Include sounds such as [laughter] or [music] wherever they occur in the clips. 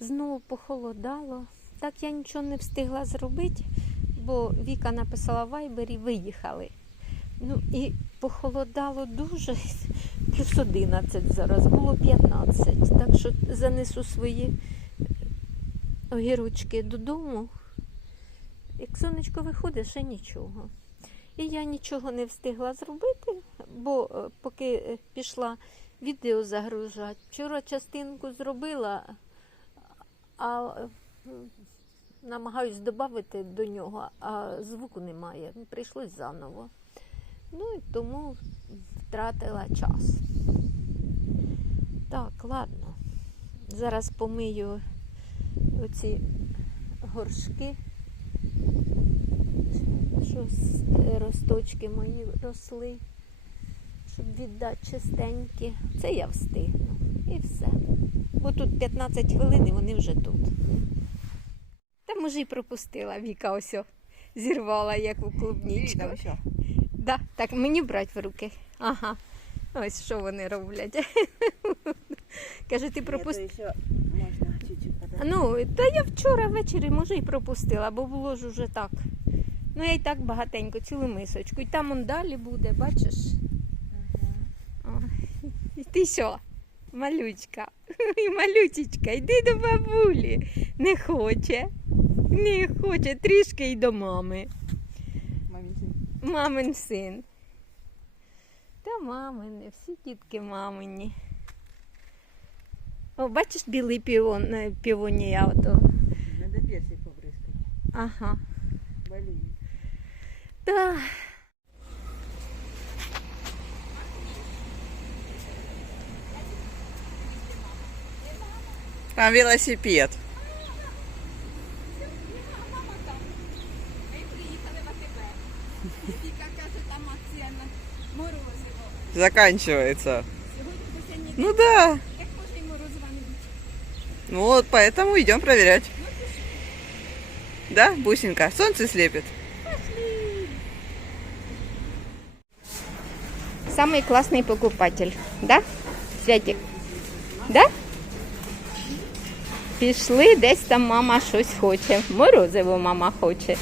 Знову похолодало. Так я нічого не встигла зробити, бо Віка написала в вайбері, виїхали. Ну і похолодало дуже, [laughs] плюс 11 зараз, було 15. Так що занесу свої огірочки додому. Як сонечко виходить, ще нічого. І я нічого не встигла зробити, бо е, поки е, пішла відео загружати. Вчора частинку зробила, а е, намагаюсь додати до нього, а звуку немає. Прийшлось заново. Ну і тому втратила час. Так, ладно. Зараз помию оці горшки, що е, росточки мої росли, щоб віддати чистенькі. Це я встигну. І все. Бо тут 15 хвилин і вони вже тут. Та може й пропустила Віка ось зірвала, як у клубнічку. Еще. Да, так мені брати в руки. Ага. Ось що вони роблять. [laughs] Каже, ти пропустила. Ну, та я вчора ввечері, може, і пропустила, бо було ж уже так. Ну, я і так багатенько, цілу мисочку. І там он далі буде, бачиш? О, І ти що? Малючка. [laughs] І малючечка, йди до бабулі. Не хоче. Не хоче, трішки й до мами. Маменькин. Мамин син. Та мамини, всі тітки мамині. О, бачиш білий півон, е, півонія ото. Надо персик побрызгать. Ага. Болеет. Да. Там велосипед. Заканчивается. Ну да. Ну вот поэтому идем проверять. Да, бусинка? Солнце слепит. Самый классный покупатель, да? Святик? Да? Пішли, десь там мама щось хоче. Морозиво мама хоче.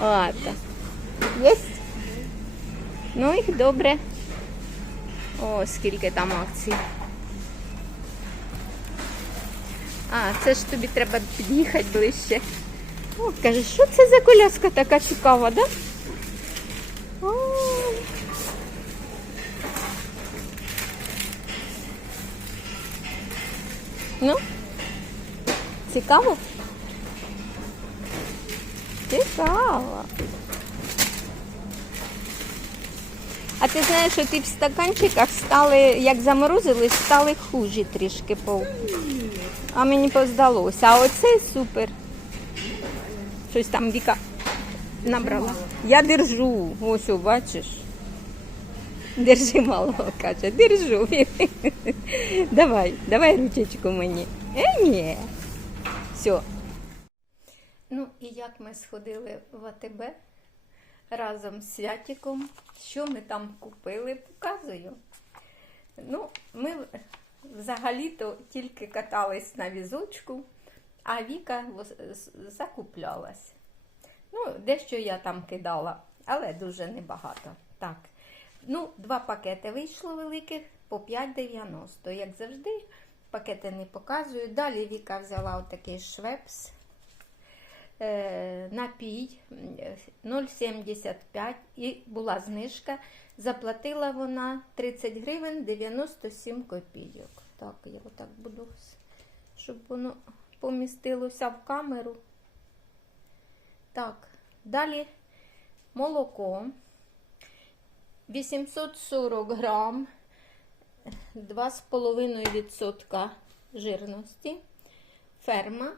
Ладно. Єсть? Ну і добре. О, скільки там акцій. А, це ж тобі треба під'їхати ближче. О, каже, що це за коляска така цікава, да? Ну, цікаво? Цікаво. А ти знаєш, що ті в стаканчиках стали, як заморозились, стали хужі трішки по. А мені поздалося. А оцей супер. Щось там Віка набрала. Я держу. Ось, бачиш. Держи малого, каже, держу. давай, давай ручечку мені. Е, ні. Все. Ну і як ми сходили в АТБ разом з Святіком, що ми там купили, показую. Ну, ми взагалі-то тільки катались на візочку, а Віка закуплялась. Ну, дещо я там кидала, але дуже небагато. Так. Ну, два пакети вийшло великих по 5,90. Як завжди, пакети не показую. Далі Віка взяла отакий швепс. Е, напій е, 0,75 і була знижка. Заплатила вона 30 гривень 97 копійок. Так, я отак буду, щоб воно помістилося в камеру. Так, далі молоко 840 грам, 2,5% жирності. Ферма.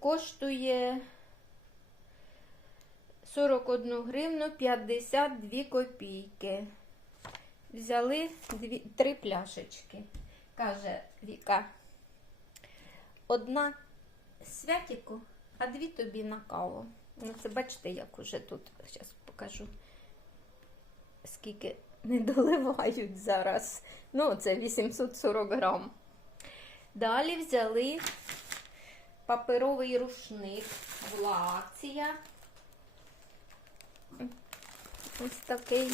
Коштує 41 гривну 52 копійки. Взяли дві, три пляшечки. Каже Віка. Одна святіку, а дві тобі на каву. Ну, це бачите, як уже тут. Зараз покажу, скільки не доливають зараз. Ну, це 840 грам. Далі взяли паперовий рушник. Була акція. Ось такий.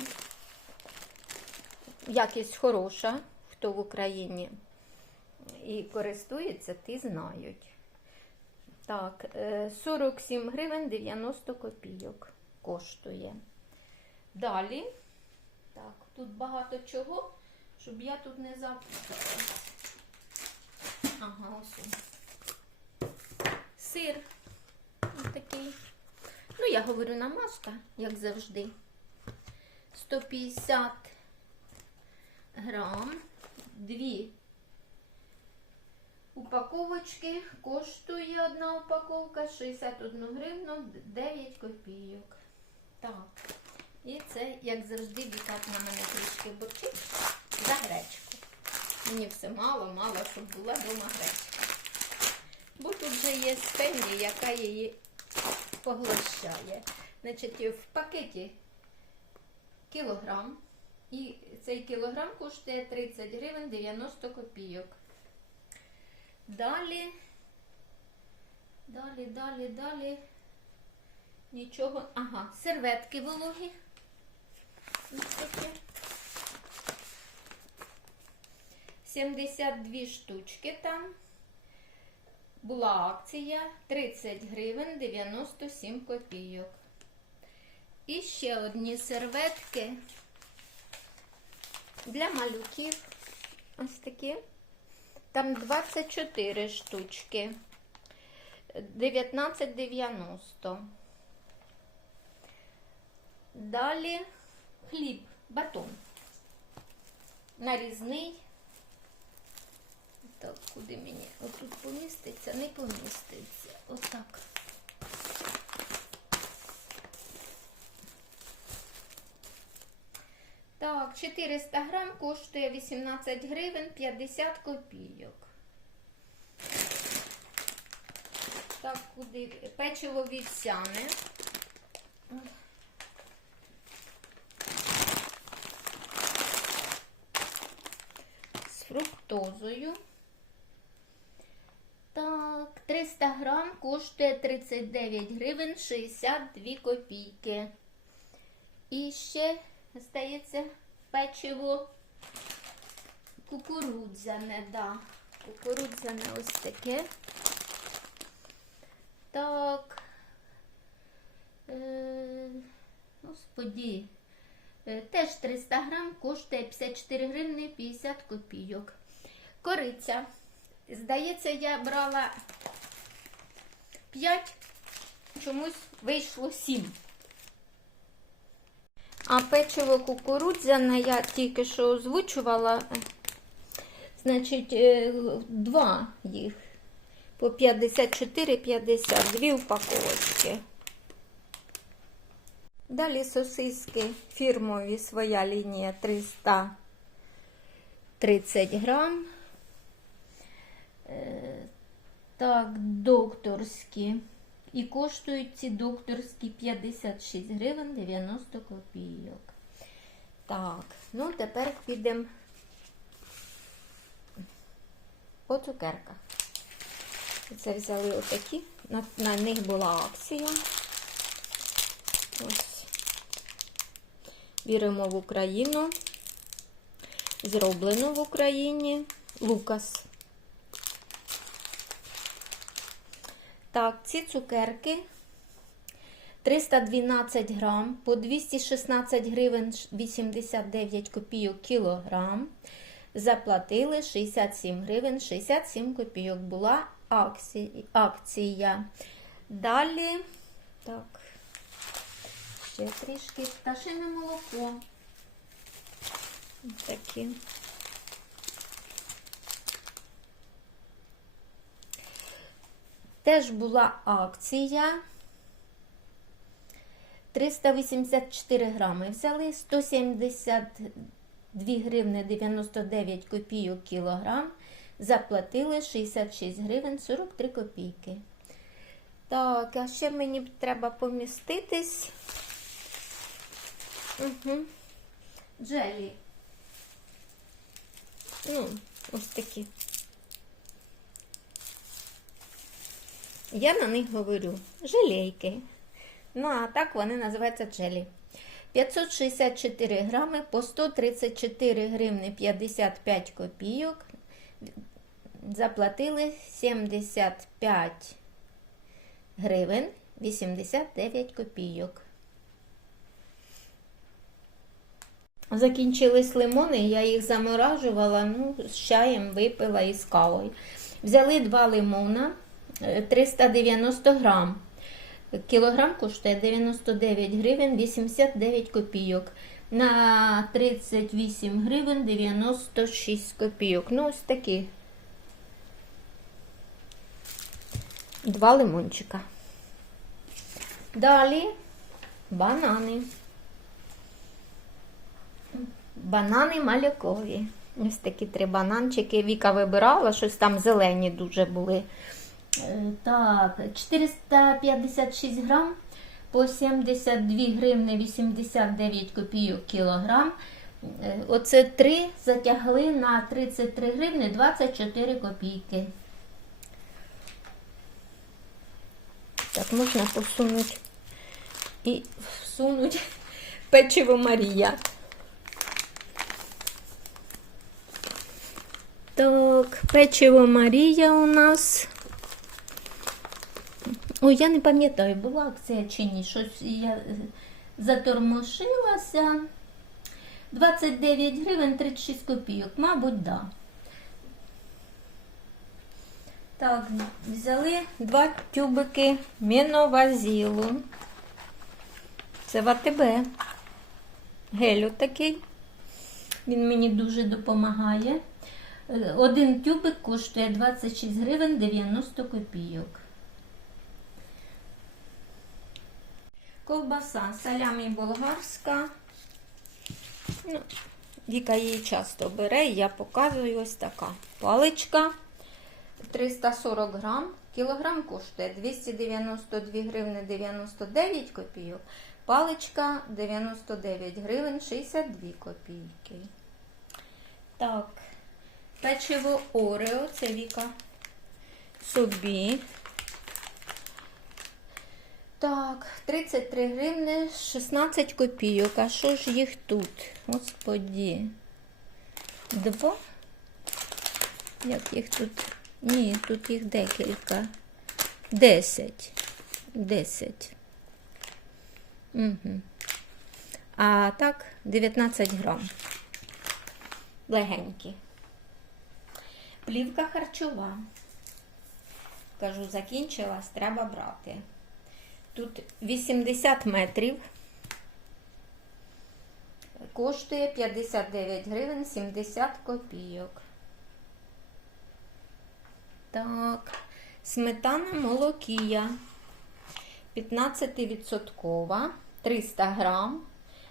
Якість хороша, хто в Україні і користується, ті знають. Так, е, 47 гривень 90 копійок коштує. Далі, так, тут багато чого, щоб я тут не запуталась. Ага, ось. він. Сир. Ось такий. Ну, я говорю намазка, як завжди. 150 грам. Дві упаковочки. Коштує одна упаковка 61 гривну 9 копійок. Так. І це, як завжди, вітак на мене трішки борчить за гречку. Мені все мало, мало, щоб була дома гречка. Бо тут вже є спенні, яка її поглощає. Значить, в пакеті кілограм. І цей кілограм коштує 30 гривень 90 копійок. Далі, далі, далі, далі. Нічого. Ага, серветки вологі. Ось такі. 72 штучки там. Була акція 30 гривень 97 копійок. І ще одні серветки для малюків. Ось такі. Там 24 штучки. 19,90. Далі хліб, батон. Нарізний. Так, куди мені? Отут поміститься, не поміститься. Отак. Так, 400 грам коштує 18 гривень 50 копійок. Так, куди? Печиво вівсяне. З фруктозою. Так, 300 грам коштує 39 гривень 62 копійки. І ще Здається, печиво кукурудзяне, да. Кукурудзяне ось таке. Так. Е, господі. Е, теж 300 грам коштує 54 гривни 50 копійок. Кориця. Здається, я брала 5, чомусь вийшло 7. А печиво кукурудзяне я тільки що озвучувала. Значить, е, два їх. По 54,50, дві упаковочки. Далі сосиски фірмові, своя лінія 330 грам. Е, Так, докторські. І коштують ці докторські 56 гривень 90 копійок. Так, ну тепер підемо по цукерках. Це взяли отакі, на, на них була акція. Ось. Віримо в Україну. Зроблено в Україні. Лукас. Так, ці цукерки 312 грам по 216 гривень 89 копійок кілограм. Заплатили 67 гривень 67 копійок. Була акція. Далі, так, ще трішки пташине молоко. Такі. Теж була акція. 384 грами взяли, 172 гривни 99 копійок кілограм. Заплатили 66 гривень 43 копійки. Так, а ще мені треба поміститись. Угу. Джелі. Ну, ось такі. Я на них говорю желейки. Ну, а так вони називаються джелі. 564 грами по 134 гривни 55 копійок. Заплатили 75 гривень 89 копійок. Закінчились лимони, я їх заморажувала, ну, з чаєм випила і з кавою. Взяли два лимона е, 390 грам. Кілограм коштує 99 гривень 89 копійок. На 38 гривень 96 копійок. Ну, ось такі. Два лимончика. Далі банани. Банани малюкові. Ось такі три бананчики. Віка вибирала, щось там зелені дуже були. Е, Так, 456 грам по 72 гривни 89 копійок кілограм. Е, Оце три затягли на 33 гривни 24 копійки. Так, можна посунути і всунути печиво Марія. Так, печиво Марія у нас. Ой, я не пам'ятаю, була акція чи ні. Щось я е, затормошилася. 29 гривень 36 копійок, мабуть, да. Так, взяли два тюбики міновазілу. Це в АТБ. Гель такий. Він мені дуже допомагає. Е, Один тюбик коштує 26 гривень 90 копійок. Ковбаса салямі болгарська. Ну, Віка її часто бере, я показую ось така паличка. 340 грам. Кілограм коштує 292 гривни 99 копійок. Паличка 99 гривень 62 копійки. Так, печиво Орео, це Віка собі. Так, 33 гривни 16 копійок. А що ж їх тут? Господі. Два? Як їх тут? Ні, тут їх декілька. Десять. Десять. Угу. А так, 19 грам. Легенькі. Плівка харчова. Кажу, закінчилась, треба брати. Тут 80 метрів. Коштує 59 гривень 70 копійок. Так, сметана молокія 15%, 300 грам,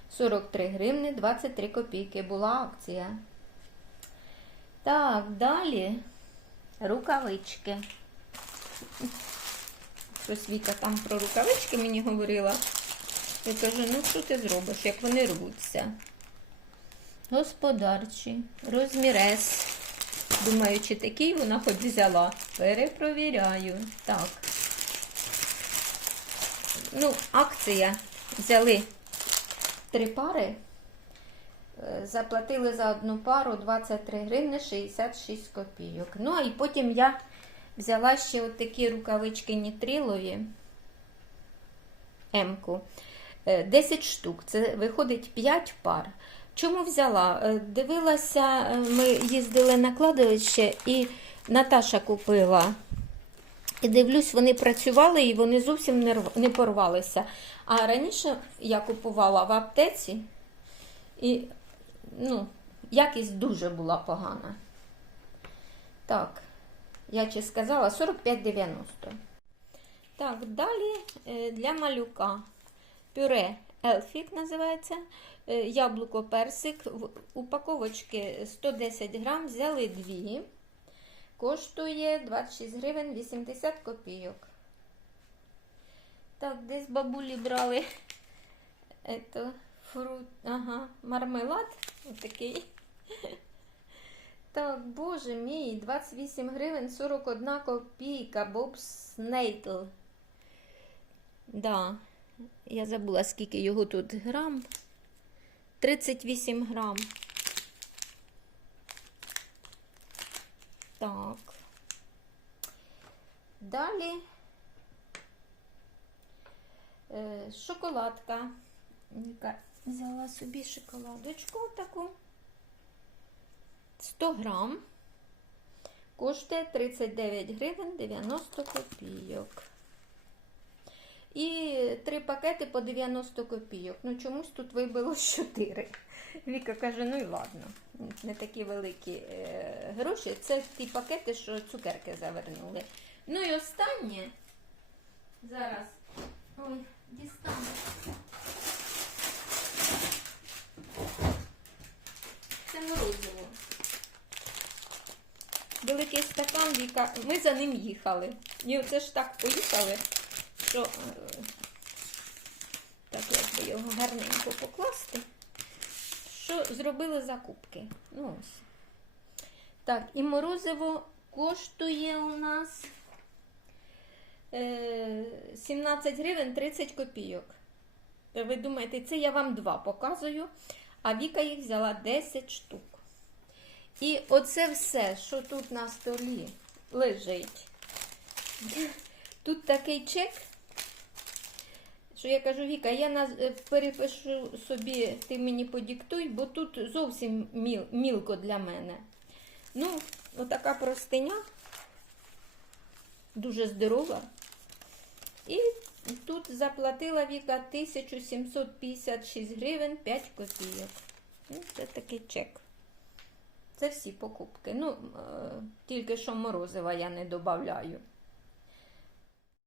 43 гривни 23 копійки. Була акція. Так, далі рукавички. Щось Віка там про рукавички мені говорила. Я кажу, ну що ти зробиш, як вони рвуться? Господарчі, розмір S. Думаю, чи такий вона хоч взяла. Перепровіряю. Так. Ну, акція. Взяли три пари. Е, Заплатили за одну пару 23 гривни 66 копійок. Ну, і потім я взяла ще от такі рукавички нітрилові. М-ку. Е, 10 штук. Це виходить 5 пар. Чому взяла? Е, Дивилася, е, ми їздили на кладовище, і Наташа купила. І дивлюсь, вони працювали і вони зовсім не порвалися. А раніше я купувала в аптеці, і ну, якість дуже була погана. Так, я чи сказала 45,90. Так, далі е, для малюка пюре Елфік називається. Е, Яблуко персик. Упаковочки 110 грам, взяли дві. Коштує 26 гривень 80 копійок. Так, десь бабулі брали ето, Фрут, ага, мармелад отакий. Так, боже мій, 28 гривень 41 копійка, Боб Снейтл. Да, я забула, скільки його тут грам. 38 грам. Так. Далі е, шоколадка. Взяла собі шоколадочку таку. 100 грам. Коштує 39 гривень 90 копійок. І три пакети по 90 копійок. Ну, чомусь тут вибило [laughs] 4. Віка каже, ну і ладно, не такі великі е, гроші. Це ті пакети, що цукерки завернули. Ну і останнє. Зараз. Ой, дістану. Морозиво. Великий стакан Віка. Ми за ним їхали. І оце ж так поїхали, що е, так як би його гарненько покласти, що зробили закупки. Ну ось. Так, і морозиво коштує у нас е, 17 гривень 30 копійок. Ви думаєте, це я вам два показую, а Віка їх взяла 10 штук. І оце все, що тут на столі лежить. Тут такий чек, що я кажу, Віка, я е, перепишу собі, ти мені подіктуй, бо тут зовсім міл, мілко для мене. Ну, отака простиня, дуже здорова. І тут заплатила Віка 1756 гривень 5 копійок. Ну, це такий чек. Це всі покупки. Ну, е, тільки що морозива я не додаю.